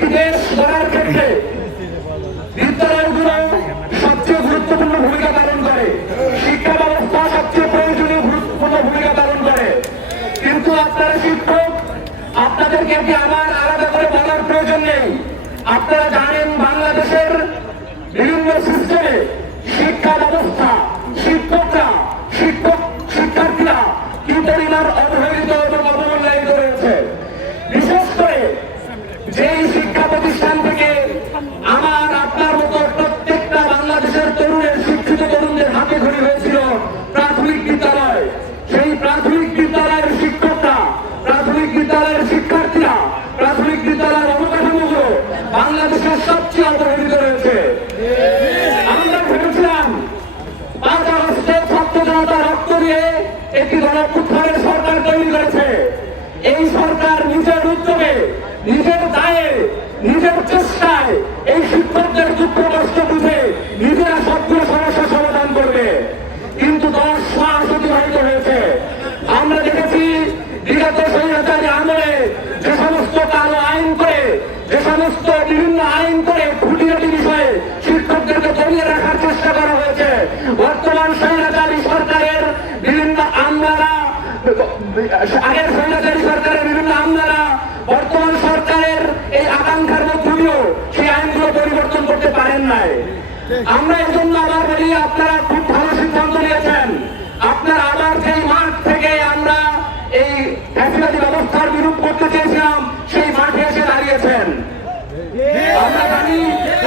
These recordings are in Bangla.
একটি দেশ গড়ার ক্ষেত্রে বিদ্যালয়গুলো সবচেয়ে গুরুত্বপূর্ণ ভূমিকা পালন করে, শিক্ষা ব্যবস্থা সবচেয়ে প্রয়োজনীয় গুরুত্বপূর্ণ ভূমিকা পালন করে। কিন্তু আপনারা শিক্ষক, আপনাদেরকে কি আমার আলাদা করে বলার প্রয়োজন নেই। আপনারা জানেন বাংলাদেশের বিভিন্ন সিস্টেমে শিক্ষা ব্যবস্থা, শিক্ষকরা, শিক্ষার্থীরা কি পরিমাণ অবহেলিত এবং অবমূল্যায়িত রয়েছে। বিশেষ করে যেই শিক্ষা প্রতিষ্ঠান থেকে আমার আপনার মতো প্রত্যেকটা বাংলাদেশের তরুণের, শিক্ষিত তরুণদের হাতে ধরে হয়েছিল প্রাথমিক বিদ্যালয়, সেই প্রাথমিক বিদ্যালয়ের শিক্ষকরা, প্রাথমিক বিদ্যালয়ের শিক্ষার্থীরা, প্রাথমিক বিদ্যালয়ের অবকাঠামোগুলো বাংলাদেশের সবচেয়ে অবহেলিত রয়েছে। আমরা ভেবেছিলাম 5 আগস্টে ছাত্র জনতা রক্ত দিয়ে একটি গণঅভ্যুত্থানের সরকার তৈরি করেছে। এই সরকার নিজের উদ্যোগে, নিজের দায়ে, নিজের চেষ্টায় এই শিক্ষকদের দুঃখ কষ্ট বুঝে নিজেরা সবগুলো সমস্যার সমাধান করবে। কিন্তু 10 মাস অতিবাহিত হয়েছে। আমরা দেখেছি বিগত স্বৈরাচারী আমলে যে সমস্ত কালো আইন করে, যে সমস্ত বিভিন্ন আইন করে খুঁটিনাটি বিষয়ে শিক্ষকদেরকে দমিয়ে রাখার চেষ্টা করা হয়েছে। বর্তমান স্বৈরাচারী সরকারের বিভিন্ন আমলারা, আগের স্বৈরাচারী সরকারের বিভিন্ন আমলারা বর্তমান সরকারের এই আকাঙ্ক্ষার মধ্যে দিয়েও সেই আইনগুলো পরিবর্তন করতে পারেন নাই। আমরা এজন্য আবার বলি, আপনারা খুব ভালো সিদ্ধান্ত নিয়েছেন। আপনারা আবার সেই মাঠ থেকে আমরা এই ফ্যাসিলিটি ব্যবস্থার বিরূপ করতে চেয়েছিলাম, সেই মাঠে এসে দাঁড়িয়েছেন। আমরা জানি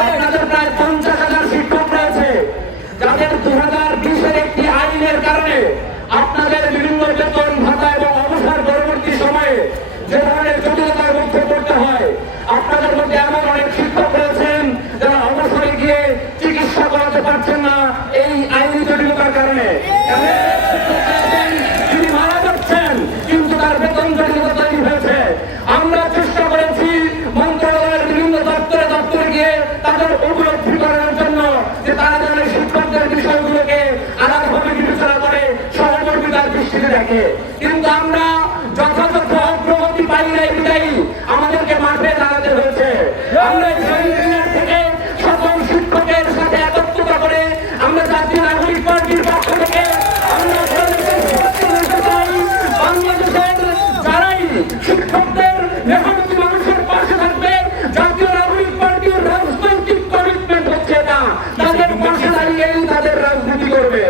আপনাদের প্রায় 50,000 শিক্ষক রয়েছে, যাদের 2020-এর একটি আইনের কারণে আপনাদের বিভিন্ন বেতন ভাতা এবং অবসর পরবর্তী সময়ে যে ধরনের জটিলতার মধ্যে পড়তে হয়। আপনাদের মধ্যে এমন অনেক শিক্ষক রয়েছেন যারা অবসরে গিয়ে চিকিৎসা করাতে পারছেন না এই আইনি জটিলতার কারণে। তিনি মারা যাচ্ছেন, কিন্তু তার বেতন জটিলতা তৈরি হয়েছে। আমরা চেষ্টা করেছি মন্ত্রণালয়ের বিভিন্ন দপ্তরে গিয়ে তাদের উপলব্ধি করানোর জন্য যে তারা যেন শিক্ষকদের বিষয়গুলোকে আলাদাভাবে বিবেচনা করে সহমর্মিতার দৃষ্টিতে দেখে। কিন্তু আমরা যথাযথ অগ্রগতি পাই নাই বিদায়ী আমাদেরকে মাঠে দাঁড়াতে হয়েছে। আমরা থেকে সকল শিক্ষকের সাথে একত্রিত করে আমরা জাতীয় নাগরিক পার্টির পক্ষ থেকে আমরা বাংলাদেশের যারাই শিক্ষকদের মেহনতি মানুষের পাশে থাকবে, জাতীয় নাগরিক পার্টির রাজনৈতিক কমিটমেন্ট হচ্ছে না তাদের পাশে দাঁড়িয়েই তাদের রাজনীতি করবে।